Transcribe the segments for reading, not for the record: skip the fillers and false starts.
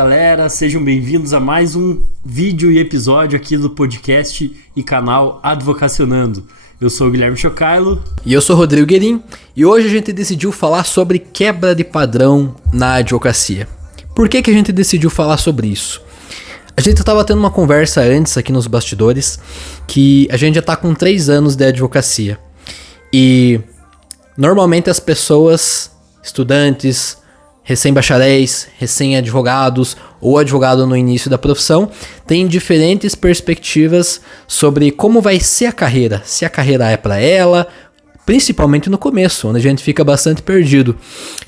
galera, sejam bem-vindos a mais um vídeo e episódio aqui do podcast e canal Advocacionando. Eu sou o Guilherme Chocailo. E eu sou o Rodrigo Guerin. E hoje a gente decidiu falar sobre quebra de padrão na advocacia. Por que a gente decidiu falar sobre isso? A gente estava tendo uma conversa antes aqui nos bastidores que a gente já está com 3 anos de advocacia. E normalmente as pessoas, estudantes, recém-bacharéis, recém-advogados ou advogado no início da profissão, têm diferentes perspectivas sobre como vai ser a carreira, se a carreira é para ela, principalmente no começo, onde a gente fica bastante perdido.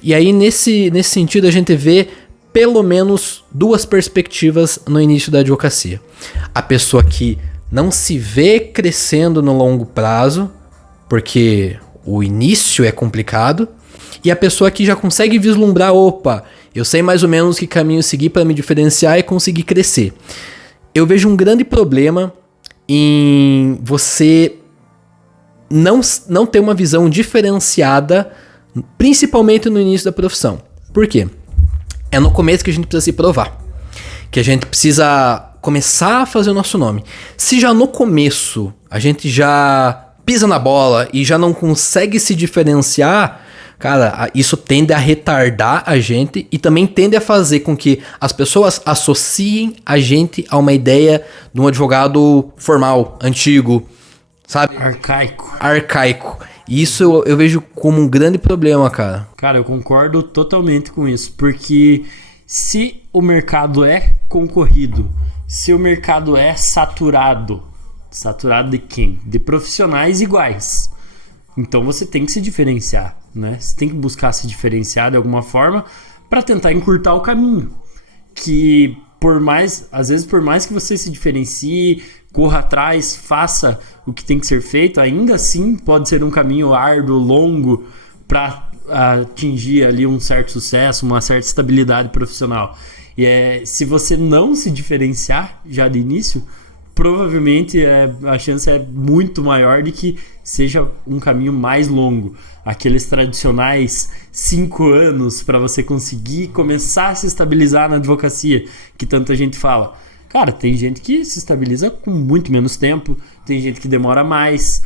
E aí nesse sentido a gente vê pelo menos 2 perspectivas no início da advocacia. A pessoa que não se vê crescendo no longo prazo, porque o início é complicado, e a pessoa que já consegue vislumbrar, opa, eu sei mais ou menos que caminho seguir para me diferenciar e conseguir crescer. Eu vejo um grande problema em você não ter uma visão diferenciada, principalmente no início da profissão. Por quê? É no começo que a gente precisa se provar, que a gente precisa começar a fazer o nosso nome. Se já no começo a gente já pisa na bola e já não consegue se diferenciar, cara, isso tende a retardar a gente e também tende a fazer com que as pessoas associem a gente a uma ideia de um advogado formal, antigo, sabe? Arcaico. E isso eu vejo como um grande problema, cara. Cara, eu concordo totalmente com isso, porque se o mercado é concorrido, se o mercado é saturado de quem? De profissionais iguais. Então você tem que se diferenciar, né? Você tem que buscar se diferenciar de alguma forma para tentar encurtar o caminho. Que às vezes por mais que você se diferencie, corra atrás, faça o que tem que ser feito, ainda assim pode ser um caminho árduo, longo, para atingir ali um certo sucesso, uma certa estabilidade profissional. E se você não se diferenciar já de início, provavelmente a chance é muito maior de que seja um caminho mais longo. Aqueles tradicionais 5 anos para você conseguir começar a se estabilizar na advocacia, que tanta gente fala. Cara, tem gente que se estabiliza com muito menos tempo, tem gente que demora mais.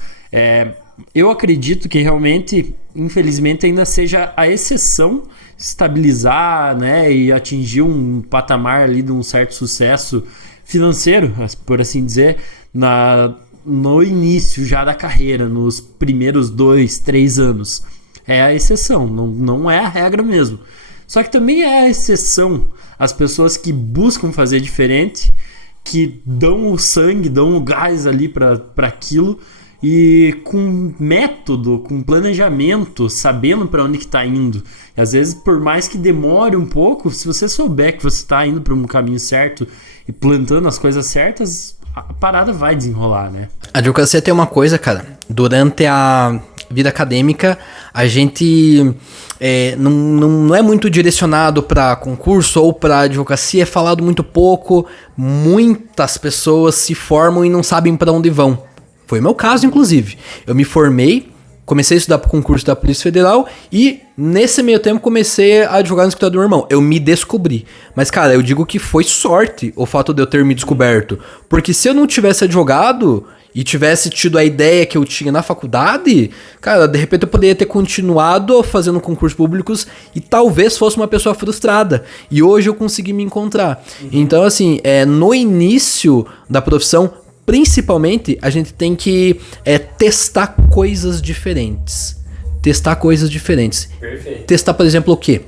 Eu acredito que realmente, infelizmente, ainda seja a exceção estabilizar, né, e atingir um patamar ali de um certo sucesso financeiro, por assim dizer, no início já da carreira, nos primeiros 2, 3 anos. É a exceção, não é a regra mesmo. Só que também é a exceção as pessoas que buscam fazer diferente, que dão o sangue, dão o gás ali para aquilo, e com método, com planejamento, sabendo para onde que está indo. E às vezes, por mais que demore um pouco, se você souber que você está indo para um caminho certo e plantando as coisas certas, a parada vai desenrolar, né? A advocacia tem uma coisa, cara. Durante a vida acadêmica, a gente não é muito direcionado para concurso ou para advocacia, é falado muito pouco. Muitas pessoas se formam e não sabem para onde vão. Foi o meu caso, inclusive. Eu me formei, comecei a estudar para o concurso da Polícia Federal e nesse meio tempo comecei a advogar no escritório do meu irmão. Eu me descobri. Mas, cara, eu digo que foi sorte o fato de eu ter me descoberto. Porque se eu não tivesse advogado e tivesse tido a ideia que eu tinha na faculdade, cara, de repente eu poderia ter continuado fazendo concursos públicos e talvez fosse uma pessoa frustrada. E hoje eu consegui me encontrar. Então, assim, no início da profissão, principalmente, a gente tem que testar coisas diferentes. Perfeito. Testar, por exemplo, o quê?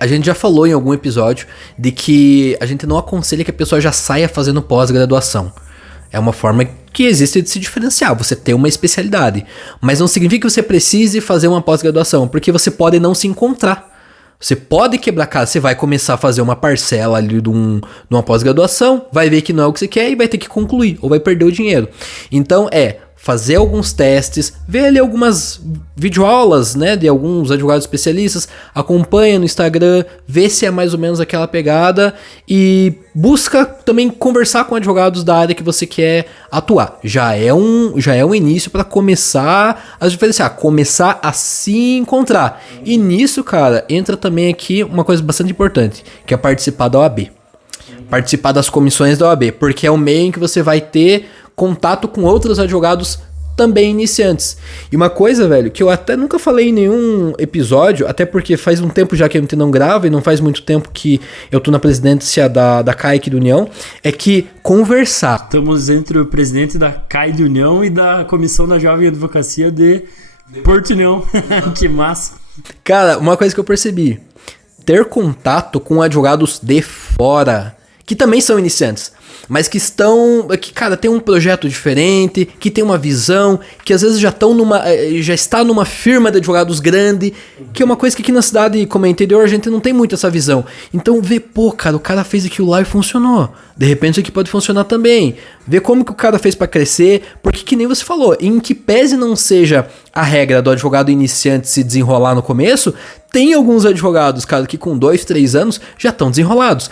A gente já falou em algum episódio de que a gente não aconselha que a pessoa já saia fazendo pós-graduação. É uma forma que existe de se diferenciar, você ter uma especialidade. Mas não significa que você precise fazer uma pós-graduação, porque você pode não se encontrar. Você pode quebrar casa, você vai começar a fazer uma parcela ali de uma pós-graduação, vai ver que não é o que você quer e vai ter que concluir, ou vai perder o dinheiro. Então fazer alguns testes, ver ali algumas videoaulas, né, de alguns advogados especialistas, acompanha no Instagram, vê se é mais ou menos aquela pegada e busca também conversar com advogados da área que você quer atuar. Já é um início para começar a diferenciar, começar a se encontrar. E nisso, cara, entra também aqui uma coisa bastante importante, que é participar da OAB. Participar das comissões da OAB, porque é o meio em que você vai ter contato com outros advogados também iniciantes. E uma coisa, velho, que eu até nunca falei em nenhum episódio, até porque faz um tempo já que a gente não grava e não faz muito tempo que eu tô na presidência da CAIC do União, é que conversar. Estamos entre o presidente da CAI de União e da Comissão da Jovem Advocacia de Porto União. Que massa. Cara, uma coisa que eu percebi, ter contato com advogados de fora, que também são iniciantes, mas que cara, tem um projeto diferente, que tem uma visão, que às vezes já está numa firma de advogados grande, que é uma coisa que aqui na cidade, como é interior, a gente não tem muito essa visão. Então vê, pô, cara, o cara fez aquilo lá e funcionou. De repente isso aqui pode funcionar também. Vê como que o cara fez pra crescer, porque que nem você falou, em que pese não seja a regra do advogado iniciante se desenrolar no começo, tem alguns advogados, cara, que com 2, 3 anos já estão desenrolados.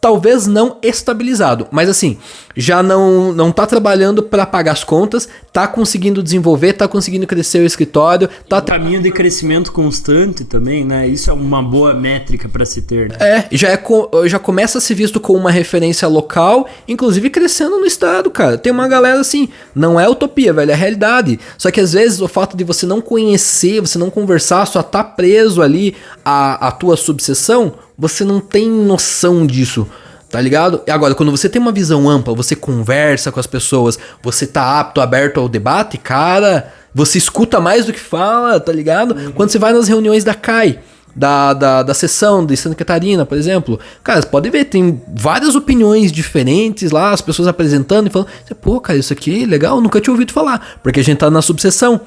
Talvez não estabilizado, mas assim, já não tá trabalhando para pagar as contas, tá conseguindo desenvolver, tá conseguindo crescer o escritório, tá... Caminho de crescimento constante também, né? Isso é uma boa métrica para se ter, né? Já começa a ser visto como uma referência local, inclusive crescendo no estado, cara. Tem uma galera assim, não é utopia, velho, é realidade. Só que às vezes o fato de você não conhecer, você não conversar, só tá preso ali à tua subseção, você não tem noção disso, tá ligado? E agora, quando você tem uma visão ampla, você conversa com as pessoas, você tá apto, aberto ao debate, cara, você escuta mais do que fala, tá ligado? Quando você vai nas reuniões da CAI, da sessão de Santa Catarina, por exemplo, cara, você pode ver, tem várias opiniões diferentes lá, as pessoas apresentando e falando, pô, cara, isso aqui é legal, nunca tinha ouvido falar, porque a gente tá na subseção.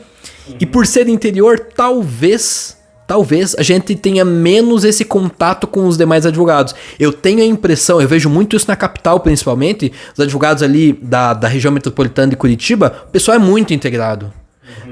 E por ser interior, talvez a gente tenha menos esse contato com os demais advogados. Eu tenho a impressão, eu vejo muito isso na capital principalmente, os advogados ali da região metropolitana de Curitiba, o pessoal é muito integrado.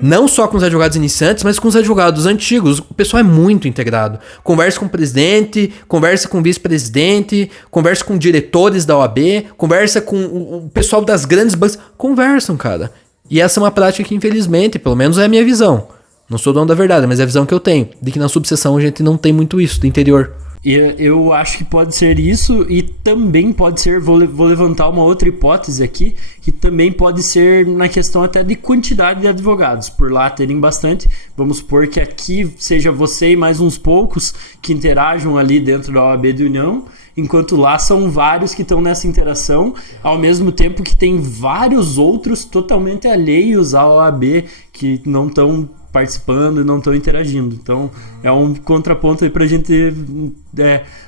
Não só com os advogados iniciantes, mas com os advogados antigos. O pessoal é muito integrado. Conversa com o presidente, conversa com o vice-presidente, conversa com diretores da OAB, conversa com o pessoal das grandes bancas. Conversam, cara. E essa é uma prática que, infelizmente, pelo menos é a minha visão. Não sou dono da verdade, mas é a visão que eu tenho. De que na subseção a gente não tem muito isso do interior. Eu acho que pode ser isso e também pode ser, vou levantar uma outra hipótese aqui, que também pode ser na questão até de quantidade de advogados, por lá terem bastante. Vamos supor que aqui seja você e mais uns poucos que interajam ali dentro da OAB de União, enquanto lá são vários que estão nessa interação, ao mesmo tempo que tem vários outros totalmente alheios à OAB que não estão participando e não estão interagindo. Então é um contraponto aí pra gente,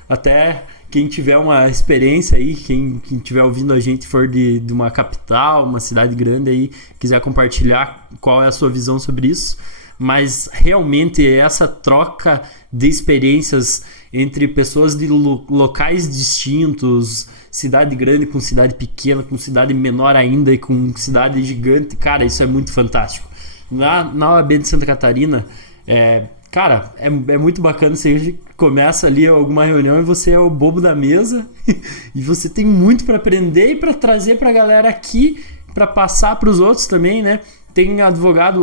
até quem tiver uma experiência aí, quem tiver ouvindo a gente for de uma capital, uma cidade grande aí, quiser compartilhar qual é a sua visão sobre isso. Mas realmente essa troca de experiências entre pessoas de locais distintos, cidade grande com cidade pequena, com cidade menor ainda e com cidade gigante, cara, isso é muito fantástico. Na OAB de Santa Catarina, cara, é muito bacana. Você começa ali alguma reunião e você é o bobo da mesa e você tem muito para aprender e para trazer para a galera aqui, para passar para os outros também, né? Tem o advogado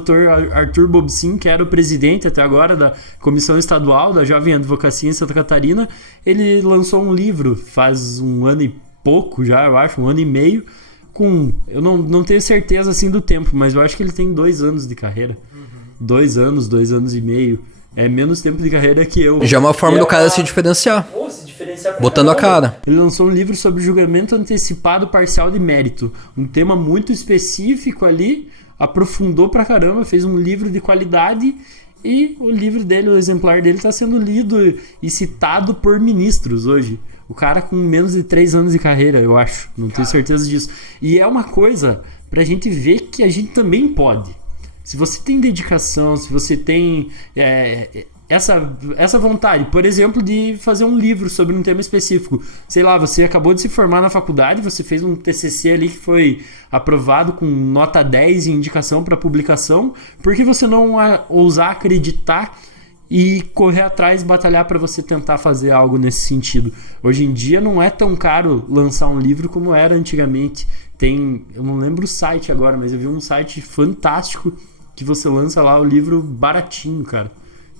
Dr. Arthur Bobsin, que era o presidente até agora da Comissão Estadual da Jovem Advocacia em Santa Catarina. Ele lançou um livro faz um ano e pouco já, eu acho, 1 ano e meio, eu não tenho certeza assim do tempo, mas eu acho que ele tem 2 anos de carreira. 2 anos e meio. É menos tempo de carreira que eu. Já é uma forma do cara se diferenciar. Botando a cara. Ele lançou um livro sobre julgamento antecipado parcial de mérito. Um tema muito específico ali. Aprofundou pra caramba. Fez um livro de qualidade. E o livro dele, o exemplar dele, está sendo lido e citado por ministros hoje. O cara com menos de 3 anos de carreira, eu acho. Não tenho certeza disso. E é uma coisa pra gente ver que a gente também pode. Se você tem dedicação, se você tem essa vontade, por exemplo, de fazer um livro sobre um tema específico. Sei lá, você acabou de se formar na faculdade, você fez um TCC ali que foi aprovado com nota 10 e indicação para publicação. Por que você não ousar acreditar e correr atrás, batalhar para você tentar fazer algo nesse sentido? Hoje em dia não é tão caro lançar um livro como era antigamente. Eu não lembro o site agora, mas eu vi um site fantástico que você lança lá o livro baratinho, cara.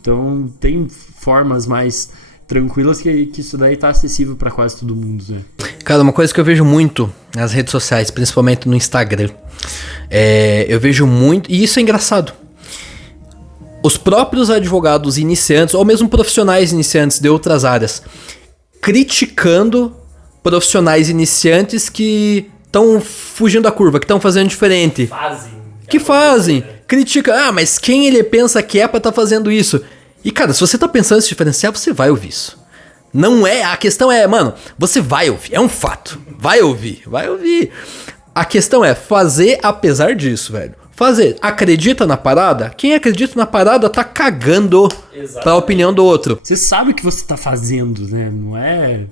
Então tem formas mais tranquilas que isso daí tá acessível para quase todo mundo, né? Cara, uma coisa que eu vejo muito nas redes sociais, principalmente no Instagram, eu vejo muito, e isso é engraçado, os próprios advogados iniciantes, ou mesmo profissionais iniciantes de outras áreas, criticando profissionais iniciantes que estão fugindo da curva, que estão fazendo diferente. Critica, mas quem ele pensa que é pra tá fazendo isso? E cara, se você tá pensando em se diferenciar, você vai ouvir isso. Não é, a questão é, mano, você vai ouvir, é um fato. Vai ouvir. A questão é fazer apesar disso, velho. Fazer, acredita na parada? Quem acredita na parada tá cagando pra opinião do outro. Você sabe o que você tá fazendo, né?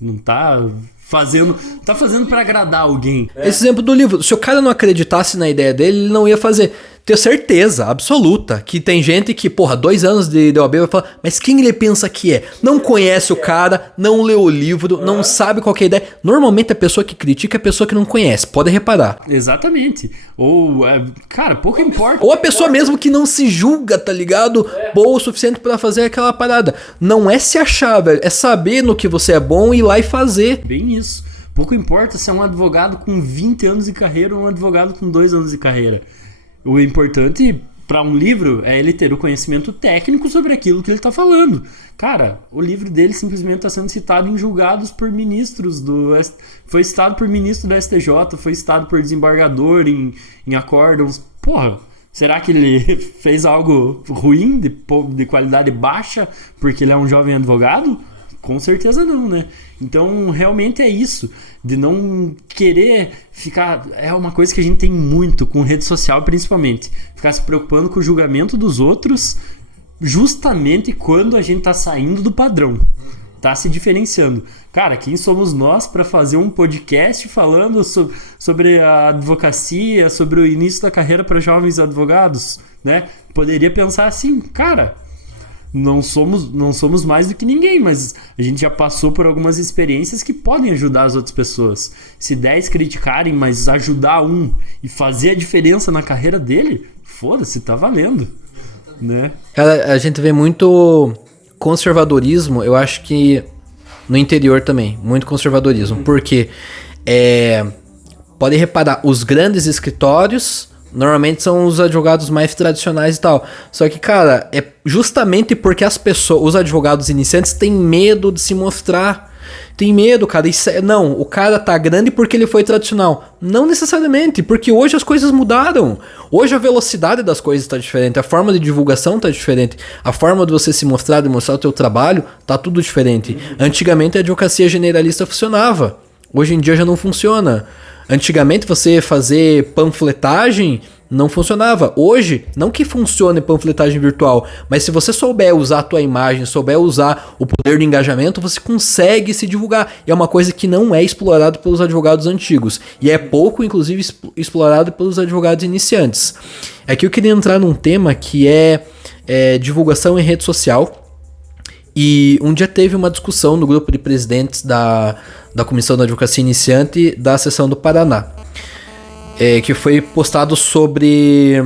Não tá fazendo pra agradar alguém. Esse exemplo do livro, se o cara não acreditasse na ideia dele, ele não ia fazer. Tenho certeza absoluta que tem gente que, 2 anos de OAB vai falar, mas quem ele pensa que é? Não conhece o cara, não leu o livro, não sabe qual que é a ideia. Normalmente a pessoa que critica é a pessoa que não conhece, pode reparar. Exatamente. Ou, cara, pouco importa. Ou a pessoa mesmo que não se julga, tá ligado? Boa o suficiente pra fazer aquela parada. Não é se achar, velho, é saber no que você é bom e ir lá e fazer. Bem isso. Pouco importa se é um advogado com 20 anos de carreira ou um advogado com 2 anos de carreira. O importante para um livro é ele ter o conhecimento técnico sobre aquilo que ele está falando. Cara, o livro dele simplesmente está sendo citado em julgados por ministros foi citado por ministro da STJ, foi citado por desembargador em acórdãos. Será que ele fez algo ruim, de qualidade baixa, porque ele é um jovem advogado? Com certeza não, né? Então, realmente é isso, de não querer ficar... É uma coisa que a gente tem muito com rede social, principalmente. Ficar se preocupando com o julgamento dos outros, justamente quando a gente tá saindo do padrão. Tá se diferenciando. Cara, quem somos nós para fazer um podcast falando sobre a advocacia, sobre o início da carreira para jovens advogados, né? Poderia pensar assim, cara... Não somos mais do que ninguém, mas a gente já passou por algumas experiências que podem ajudar as outras pessoas. Se 10 criticarem, mas ajudar um e fazer a diferença na carreira dele, foda-se, tá valendo, né? Cara, a gente vê muito conservadorismo, eu acho que no interior também, muito conservadorismo, porque pode reparar, os grandes escritórios... Normalmente são os advogados mais tradicionais e tal. Só que, cara, é justamente porque os advogados iniciantes têm medo de se mostrar. Tem medo, cara. Não, o cara tá grande porque ele foi tradicional. Não necessariamente, porque hoje as coisas mudaram. Hoje a velocidade das coisas tá diferente, a forma de divulgação tá diferente, a forma de você se mostrar, de mostrar o teu trabalho, tá tudo diferente. Antigamente a advocacia generalista funcionava. Hoje em dia já não funciona. Antigamente você fazer panfletagem não funcionava. Hoje, não que funcione panfletagem virtual, mas se você souber usar a tua imagem, souber usar o poder de engajamento, você consegue se divulgar. E é uma coisa que não é explorado pelos advogados antigos. E é pouco, inclusive, explorado pelos advogados iniciantes. Aqui eu queria entrar num tema que é divulgação em rede social. E um dia teve uma discussão no grupo de presidentes da Comissão da Advocacia Iniciante da seção do Paraná, que foi postado sobre,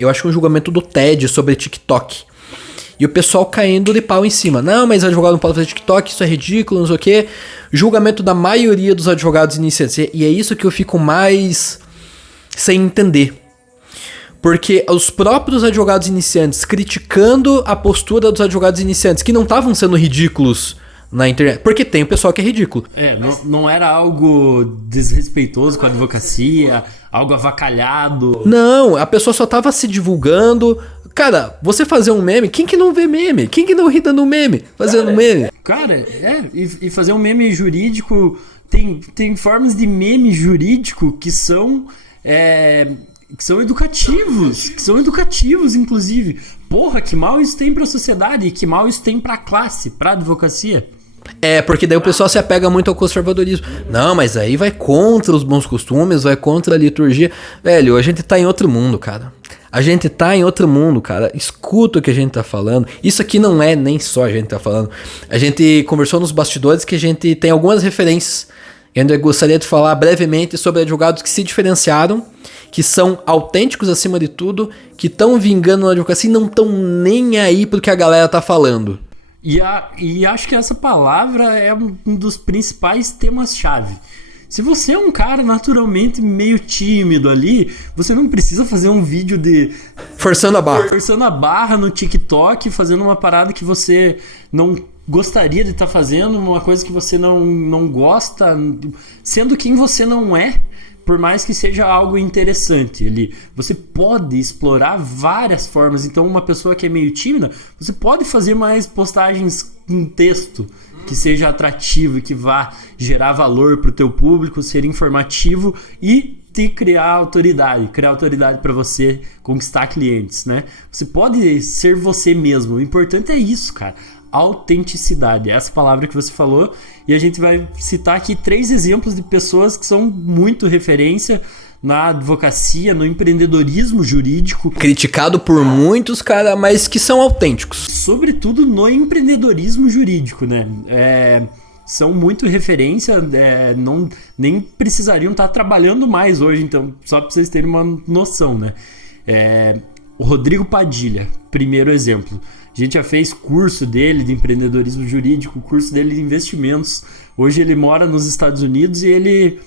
eu acho que um julgamento do TED sobre TikTok. E o pessoal caindo de pau em cima. Não, mas advogado não pode fazer TikTok, isso é ridículo, não sei o quê. Julgamento da maioria dos advogados iniciantes. E é isso que eu fico mais sem entender. Porque os próprios advogados iniciantes criticando a postura dos advogados iniciantes, que não estavam sendo ridículos na internet. Porque tem o pessoal que é ridículo. Não era algo desrespeitoso com a advocacia, algo avacalhado. Não, a pessoa só tava se divulgando. Cara, você fazer um meme, quem que não vê meme? Quem que não ri dando meme? Fazendo meme. Cara, e fazer um meme jurídico... Tem formas de meme jurídico que são educativos, inclusive. porra, que mal isso tem pra sociedade e que mal isso tem pra classe, pra advocacia. Porque daí o pessoal se apega muito ao conservadorismo. Não, mas aí vai contra os bons costumes, vai contra a liturgia. Velho, a gente tá em outro mundo, cara. A gente tá em outro mundo, cara. Escuta o que a gente tá falando. Isso aqui não é nem só a gente tá falando. A gente conversou nos bastidores que a gente tem algumas referências. Eu ainda gostaria de falar brevemente sobre advogados que se diferenciaram, que são autênticos acima de tudo, que estão vingando na advocacia e não estão nem aí pro que a galera tá falando. E acho que essa palavra é um dos principais temas-chave. Se você é um cara naturalmente meio tímido ali, você não precisa fazer um vídeo de... Forçando a barra no TikTok, fazendo uma parada que você não gostaria de estar fazendo, uma coisa que você não gosta, sendo quem você não é, por mais que seja algo interessante ali. Você pode explorar várias formas. Então, uma pessoa que é meio tímida, você pode fazer mais postagens em texto, que seja atrativo e que vá gerar valor para o teu público, ser informativo e criar autoridade para você conquistar clientes, né? Você pode ser você mesmo. O importante é isso, cara. Autenticidade, essa palavra que você falou, e a gente vai citar aqui 3 exemplos de pessoas que são muito referência na advocacia, no empreendedorismo jurídico. Criticado por muitos, cara, mas que são autênticos. Sobretudo no empreendedorismo jurídico, né? São muito referência, nem precisariam estar trabalhando mais hoje, então, só para vocês terem uma noção, né? O Rodrigo Padilha, primeiro exemplo. A gente já fez curso dele de empreendedorismo jurídico, curso dele de investimentos. Hoje ele mora nos Estados Unidos e ele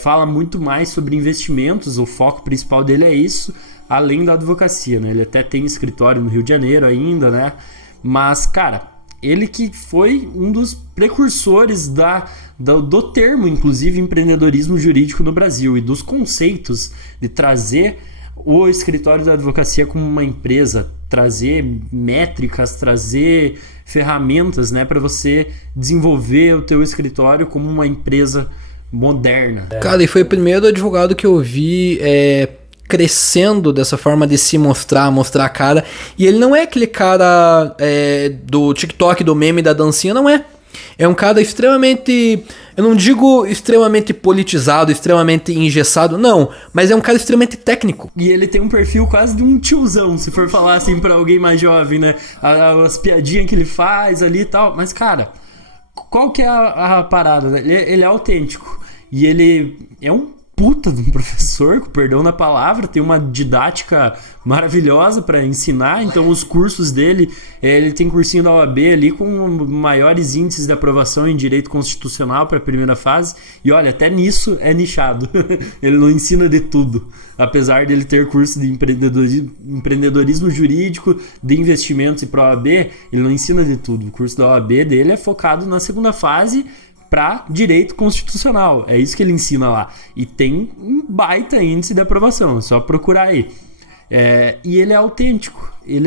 fala muito mais sobre investimentos. O foco principal dele é isso, além da advocacia, né? Ele até tem escritório no Rio de Janeiro ainda, né? Mas, cara, ele que foi um dos precursores do termo, inclusive, empreendedorismo jurídico no Brasil e dos conceitos de trazer o escritório da advocacia como uma empresa, trazer métricas, trazer ferramentas, né, para você desenvolver o teu escritório como uma empresa moderna. Cara, e foi o primeiro advogado que eu vi crescendo dessa forma de se mostrar a cara. E ele não é aquele cara do TikTok, do meme, da dancinha, não é. É um cara extremamente, eu não digo extremamente politizado, extremamente engessado, não, mas é um cara extremamente técnico. E ele tem um perfil quase de um tiozão, se for falar assim pra alguém mais jovem, né? As piadinhas que ele faz ali e tal. Mas, cara, qual que é a parada, né? Ele é autêntico. E ele é um puta de um professor, com perdão na palavra, tem uma didática maravilhosa para ensinar. Então os cursos dele, ele tem cursinho da OAB ali com maiores índices de aprovação em direito constitucional para a primeira fase, e olha, até nisso é nichado. Ele não ensina de tudo, apesar dele ter curso de empreendedorismo jurídico, de investimentos e para a OAB, ele não ensina de tudo. O curso da OAB dele é focado na segunda fase para direito constitucional, é isso que ele ensina lá, e tem um baita índice de aprovação, é só procurar aí. E ele é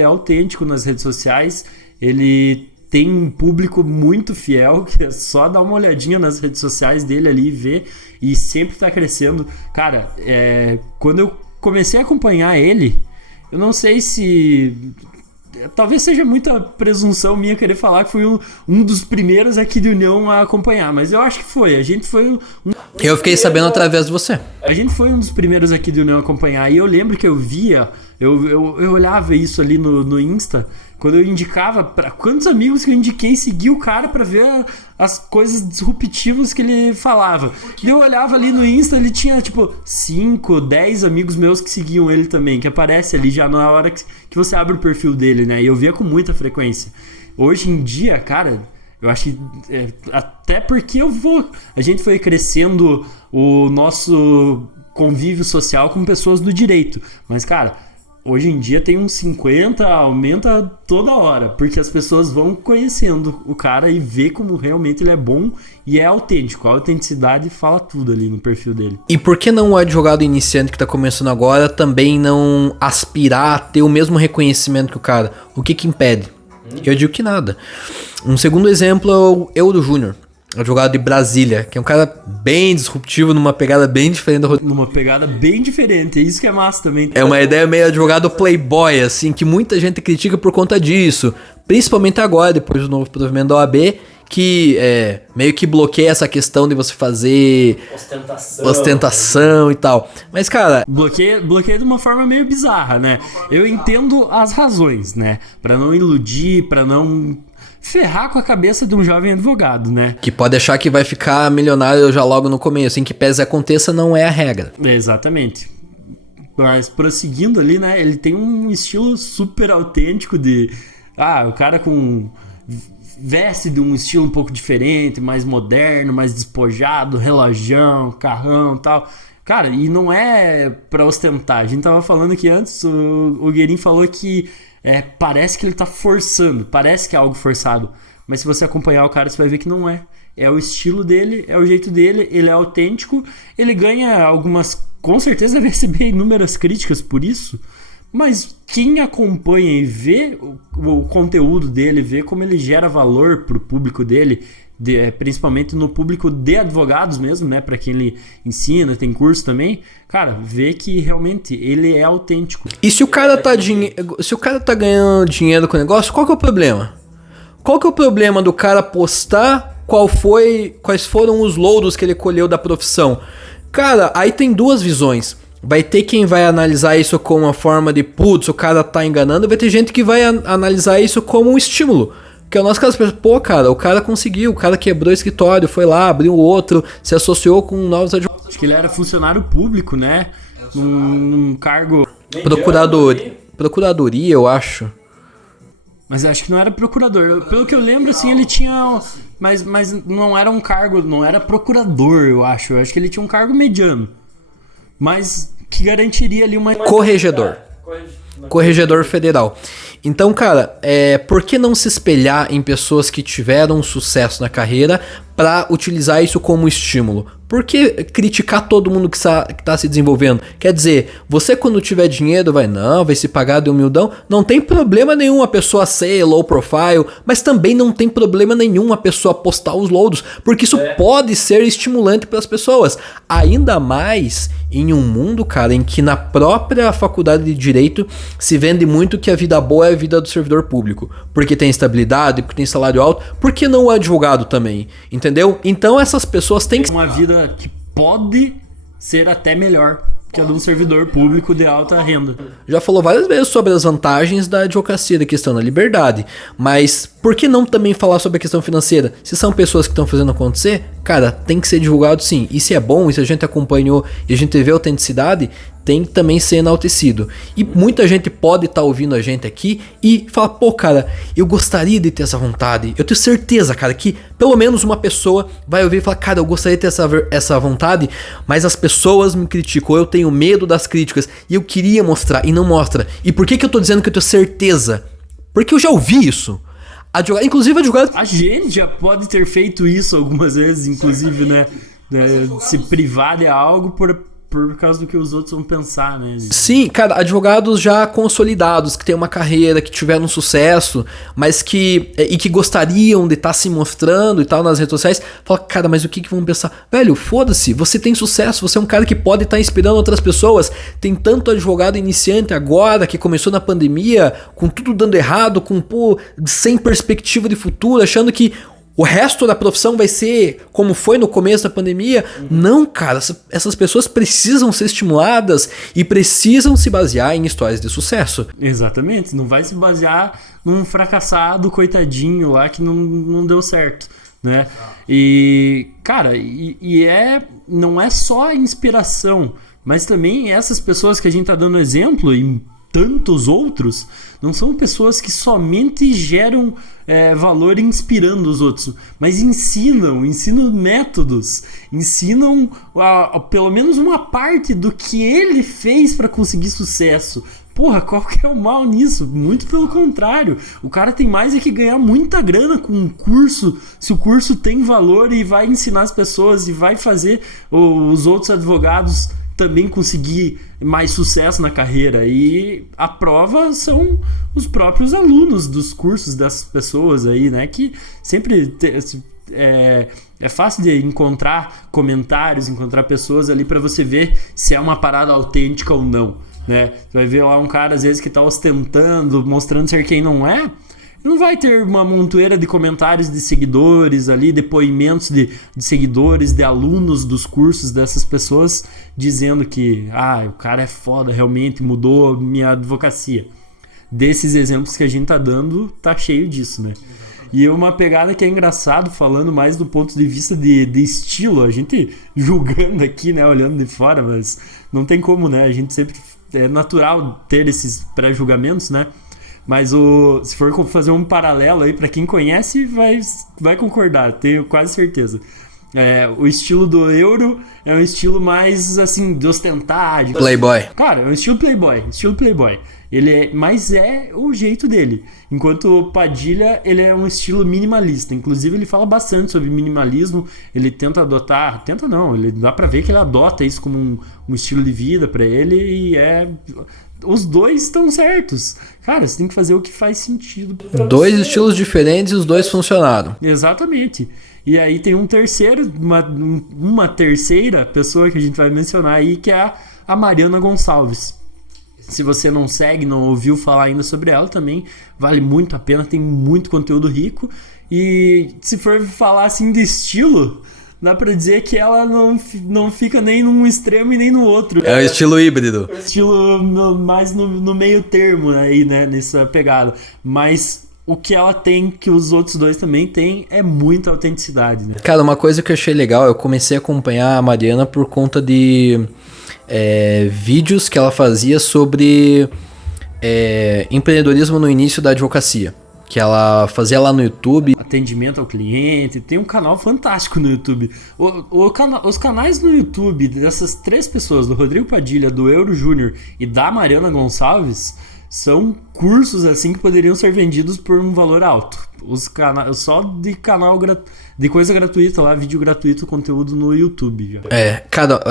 autêntico nas redes sociais, ele tem um público muito fiel, que é só dar uma olhadinha nas redes sociais dele ali e ver, e sempre tá crescendo. Cara, quando eu comecei a acompanhar ele, eu não sei se... Talvez seja muita presunção minha querer falar que foi um dos primeiros aqui de União a acompanhar, mas eu acho que foi. A gente foi Eu fiquei sabendo através de você. A gente foi um dos primeiros aqui de União a acompanhar. E eu lembro que eu via, eu olhava isso ali no Insta, quando eu indicava para quantos amigos que eu indiquei seguir o cara para ver as coisas disruptivas que ele falava. E eu olhava ali no Insta, ele tinha tipo 5, 10 amigos meus que seguiam ele também, que aparece ali já na hora que você abre o perfil dele, né? E eu via com muita frequência. Hoje em dia, cara, eu acho que até porque a gente foi crescendo o nosso convívio social com pessoas do direito. Mas, cara, hoje em dia tem uns 50, aumenta toda hora, porque as pessoas vão conhecendo o cara e vê como realmente ele é bom e é autêntico. A autenticidade fala tudo ali no perfil dele. E por que não o advogado iniciante que tá começando agora também não aspirar a ter o mesmo reconhecimento que o cara? O que impede? Eu digo que nada. Um segundo exemplo é o Euro Júnior. advogado de Brasília, que é um cara bem disruptivo, numa pegada bem diferente do Rodrigo. Numa pegada bem diferente, é isso que é massa também. É uma ideia meio advogado playboy, assim, que muita gente critica por conta disso. Principalmente agora, depois do novo provimento da OAB, que meio que bloqueia essa questão de você fazer ostentação e tal. Mas, cara... Bloqueia de uma forma meio bizarra, né? Eu entendo as razões, né? Pra não iludir, pra não ferrar com a cabeça de um jovem advogado, né? Que pode achar que vai ficar milionário já logo no começo. Em que pese aconteça, não é a regra. Exatamente. Mas prosseguindo ali, né? Ele tem um estilo super autêntico de... o cara veste de um estilo um pouco diferente, mais moderno, mais despojado, relojão, carrão e tal. Cara, e não é pra ostentar. A gente tava falando aqui antes, o Guerin falou que parece que ele tá forçando, parece que é algo forçado. Mas se você acompanhar o cara, você vai ver que não é. É o estilo dele, é o jeito dele, ele é autêntico, ele ganha algumas... Com certeza deve receber inúmeras críticas por isso, mas quem acompanha e vê o conteúdo dele, vê como ele gera valor pro público dele, principalmente no público de advogados mesmo, né? Pra quem ele ensina, tem curso também, cara, vê que realmente ele é autêntico. E se o cara tá ganhando dinheiro com o negócio, qual que é o problema? Qual que é o problema do cara postar quais foram os louros que ele colheu da profissão? Cara, aí tem duas visões. Vai ter quem vai analisar isso como uma forma de putz, o cara tá enganando, vai ter gente que vai analisar isso como um estímulo. Que é o nosso caso, pô, cara, o cara conseguiu, o cara quebrou o escritório, foi lá, abriu outro, se associou com novos advogados. Acho que ele era funcionário público, né? Num cargo... Procuradoria, eu acho. Mas acho que não era procurador. Pelo que eu lembro, assim, ele tinha... Mas não era um cargo, não era procurador, eu acho. Eu acho que ele tinha um cargo mediano. Mas que garantiria ali uma... Corregedor federal. Então, cara, por que não se espelhar em pessoas que tiveram sucesso na carreira para utilizar isso como estímulo? Por que criticar todo mundo que tá se desenvolvendo? Quer dizer, você quando tiver dinheiro vai se pagar de humildão. Não tem problema nenhum a pessoa ser low profile, mas também não tem problema nenhum a pessoa postar os louros, porque isso pode ser estimulante para as pessoas. Ainda mais em um mundo, cara, em que na própria faculdade de Direito se vende muito que a vida boa é a vida do servidor público. Porque tem estabilidade, porque tem salário alto, por que não o advogado também? Entendeu? Então essas pessoas têm que... Uma vida que pode ser até melhor que a de um servidor público de alta renda. Já falou várias vezes sobre as vantagens da advocacia, da questão da liberdade, mas por que não também falar sobre a questão financeira? Se são pessoas que estão fazendo acontecer, cara, tem que ser divulgado sim. E se é bom, e se a gente acompanhou e a gente vê a autenticidade, tem que também ser enaltecido. E muita gente pode estar ouvindo a gente aqui e falar, pô, cara, eu gostaria de ter essa vontade. Eu tenho certeza, cara, que pelo menos uma pessoa vai ouvir e falar, cara, eu gostaria de ter essa vontade, mas as pessoas me criticam, eu tenho medo das críticas e eu queria mostrar e não mostra. E por que eu tô dizendo que eu tenho certeza? Porque eu já ouvi isso. Inclusive advogado... A gente já pode ter feito isso algumas vezes, inclusive, né? Se privar de algo por causa do que os outros vão pensar, né? Sim, cara, advogados já consolidados, que têm uma carreira, que tiveram sucesso, mas que gostariam de estar se mostrando e tal nas redes sociais, fala, cara, mas o que vão pensar? Velho, foda-se, você tem sucesso, você é um cara que pode estar inspirando outras pessoas. Tem tanto advogado iniciante agora, que começou na pandemia, com tudo dando errado, sem perspectiva de futuro, achando que o resto da profissão vai ser como foi no começo da pandemia. Não, cara, essas pessoas precisam ser estimuladas e precisam se basear em histórias de sucesso. Exatamente, não vai se basear num fracassado coitadinho lá que não deu certo, né? E, cara, não é só inspiração, mas também essas pessoas que a gente tá dando exemplo e tantos outros, não são pessoas que somente geram valor inspirando os outros, mas ensinam métodos, ensinam pelo menos uma parte do que ele fez para conseguir sucesso. Porra, qual que é o mal nisso? Muito pelo contrário. O cara tem mais que ganhar muita grana com um curso, se o curso tem valor e vai ensinar as pessoas e vai fazer os outros advogados também conseguir mais sucesso na carreira. E a prova são os próprios alunos dos cursos dessas pessoas aí, né? Que sempre é fácil de encontrar comentários, encontrar pessoas ali para você ver se é uma parada autêntica ou não, né? Você vai ver lá um cara às vezes que tá ostentando, mostrando ser quem não é. Não vai ter uma montoeira de comentários de seguidores ali, depoimentos de seguidores, de alunos dos cursos dessas pessoas dizendo que o cara é foda, realmente mudou minha advocacia. Desses exemplos que a gente tá dando, tá cheio disso, né? E uma pegada que é engraçado, falando mais do ponto de vista de estilo, a gente julgando aqui, né, olhando de fora, mas não tem como, né? A gente sempre... É natural ter esses pré-julgamentos, né? Mas se for fazer um paralelo aí, pra quem conhece, vai concordar, tenho quase certeza. O estilo do Euro é um estilo mais, assim, de ostentar. De... Playboy. Cara, é um estilo playboy. Mas é o jeito dele. Enquanto o Padilha, ele é um estilo minimalista. Inclusive, ele fala bastante sobre minimalismo. Ele tenta adotar... Tenta não, ele dá pra ver que ele adota isso como um estilo de vida pra ele. E os dois estão certos. Cara, você tem que fazer o que faz sentido. Dois estilos diferentes e os dois funcionaram. Exatamente. E aí tem um terceiro, uma terceira pessoa que a gente vai mencionar aí, que é a Mariana Gonçalves. Se você não segue, não ouviu falar ainda sobre ela, também vale muito a pena, tem muito conteúdo rico. E se for falar assim de estilo, dá pra dizer que ela não fica nem num extremo e nem no outro. É o estilo híbrido. Estilo mais no meio termo aí, né, nessa pegada. Mas o que ela tem, que os outros dois também têm, é muita autenticidade, né? Cara, uma coisa que eu achei legal, eu comecei a acompanhar a Mariana por conta de vídeos que ela fazia sobre empreendedorismo no início da advocacia. Que ela fazia lá no YouTube. Atendimento ao cliente. Tem um canal fantástico no YouTube. Os canais no YouTube dessas três pessoas, do Rodrigo Padilha, do Euro Júnior e da Mariana Gonçalves, são cursos assim que poderiam ser vendidos por um valor alto. Só de canal de coisa gratuita lá, vídeo gratuito, conteúdo no YouTube. Já. Cara,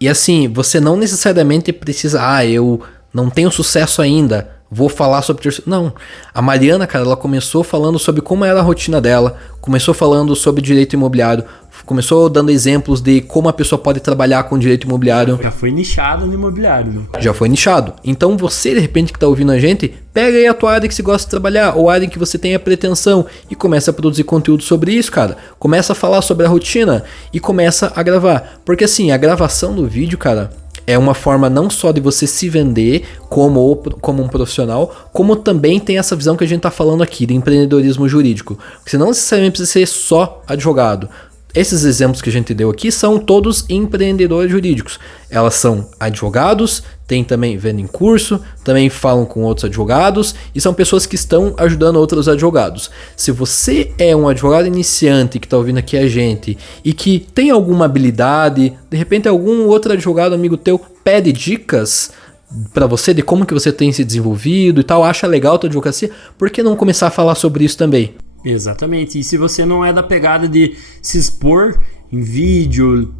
e assim, você não necessariamente precisa... eu não tenho sucesso ainda, vou falar sobre... Não, a Mariana, cara, ela começou falando sobre como era a rotina dela, começou falando sobre direito imobiliário, começou dando exemplos de como a pessoa pode trabalhar com direito imobiliário. Já foi nichado no imobiliário, né? Já foi nichado. Então você, de repente, que tá ouvindo a gente, pega aí a tua área que você gosta de trabalhar, ou a área em que você tem a pretensão, e começa a produzir conteúdo sobre isso, cara. Começa a falar sobre a rotina e começa a gravar. Porque assim, a gravação do vídeo, cara, é uma forma não só de você se vender como um profissional, como também tem essa visão que a gente tá falando aqui, de empreendedorismo jurídico. Porque você não necessariamente precisa ser só advogado. Esses exemplos que a gente deu aqui são todos empreendedores jurídicos. Elas são advogados, tem também vendem curso, também falam com outros advogados e são pessoas que estão ajudando outros advogados. Se você é um advogado iniciante que está ouvindo aqui a gente e que tem alguma habilidade, de repente algum outro advogado amigo teu pede dicas para você de como que você tem se desenvolvido e tal, acha legal a tua advocacia, por que não começar a falar sobre isso também? Exatamente, e se você não é da pegada de se expor em vídeo,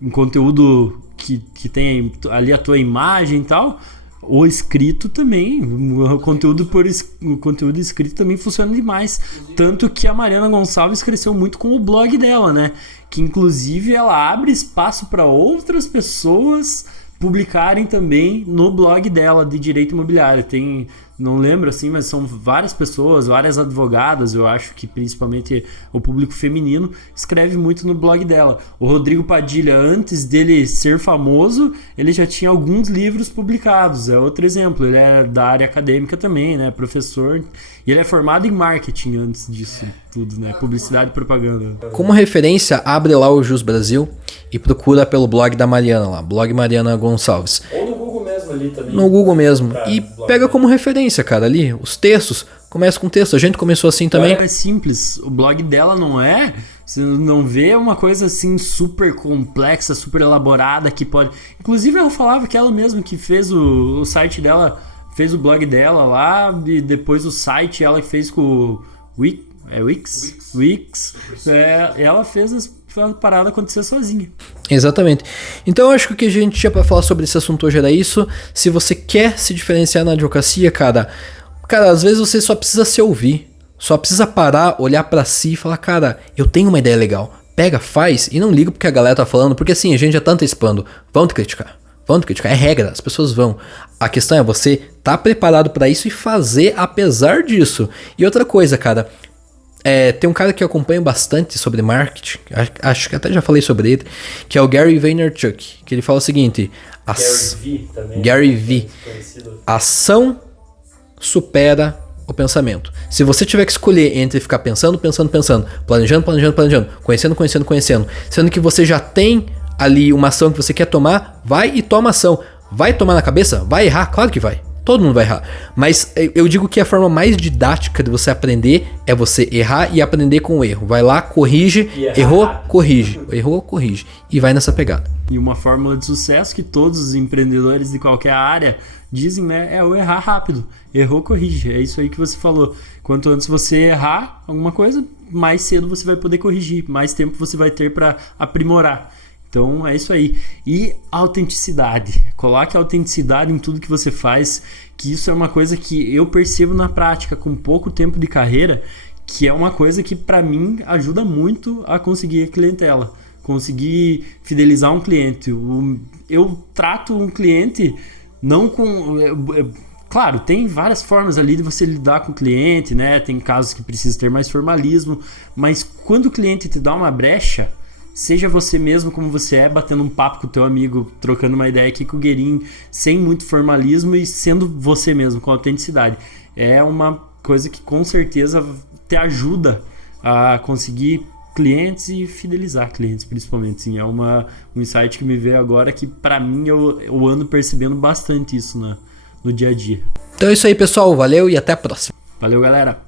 em conteúdo que tem ali a tua imagem e tal, o escrito também, o conteúdo escrito também funciona demais, tanto que a Mariana Gonçalves cresceu muito com o blog dela, né, que inclusive ela abre espaço para outras pessoas publicarem também no blog dela de direito imobiliário. Tem, não lembro assim, mas são várias pessoas, várias advogadas, eu acho que principalmente o público feminino escreve muito no blog dela. O Rodrigo Padilha, antes dele ser famoso, ele já tinha alguns livros publicados, é outro exemplo. Ele é da área acadêmica também, né, professor, e ele é formado em marketing antes disso tudo, né, publicidade e propaganda. Como referência, abre lá o Jus Brasil e procura pelo blog da Mariana lá, blog Mariana Gonçalves. Ou no Google mesmo ali também. No Google mesmo. E pega como referência, cara, ali, os textos. Começa com texto, a gente começou assim também. É simples, o blog dela não é... Você não vê uma coisa assim super complexa, super elaborada que pode... Inclusive ela falava que ela mesma que fez o site dela, fez o blog dela lá, e depois o site ela fez com o Wix. Ela fez a parada acontecer sozinha. Exatamente. Então eu acho que o que a gente tinha pra falar sobre esse assunto hoje era isso. Se você quer se diferenciar na advocacia, cara, às vezes você só precisa se ouvir. Só precisa parar, olhar pra si e falar, cara, eu tenho uma ideia legal. Pega, faz e não liga porque a galera tá falando, porque assim, a gente já tá antecipando. Vão te criticar, é regra, as pessoas vão. A questão é você tá preparado pra isso e fazer apesar disso. E outra coisa, cara, tem um cara que eu acompanho bastante sobre marketing, acho que até já falei sobre ele, que é o Gary Vaynerchuk, que ele fala o seguinte, Gary V, ação supera o pensamento. Se você tiver que escolher entre ficar pensando, planejando, conhecendo, sendo que você já tem ali uma ação que você quer tomar, vai e toma ação. Vai tomar na cabeça? Vai errar? Claro que vai. Todo mundo vai errar. Mas eu digo que a forma mais didática de você aprender é você errar e aprender com o erro. Vai lá, corrige, errou, corrige. E vai nessa pegada. E uma fórmula de sucesso que todos os empreendedores de qualquer área dizem, né, é o errar rápido. Errou, corrige. É isso aí que você falou. Quanto antes você errar alguma coisa, mais cedo você vai poder corrigir. Mais tempo você vai ter para aprimorar. Então é isso aí. E autenticidade. Coloque a autenticidade em tudo que você faz, que isso é uma coisa que eu percebo na prática com pouco tempo de carreira, que é uma coisa que para mim ajuda muito a conseguir a clientela, conseguir fidelizar um cliente. Eu trato um cliente não com... Claro, tem várias formas ali de você lidar com o cliente, né? Tem casos que precisa ter mais formalismo, mas quando o cliente te dá uma brecha, seja você mesmo como você é, batendo um papo com o teu amigo, trocando uma ideia aqui com o Guerin, sem muito formalismo e sendo você mesmo, com autenticidade. É uma coisa que com certeza te ajuda a conseguir clientes e fidelizar clientes, principalmente. Sim, é um insight que me veio agora que para mim eu ando percebendo bastante isso no dia a dia. Então é isso aí, pessoal. Valeu e até a próxima. Valeu, galera.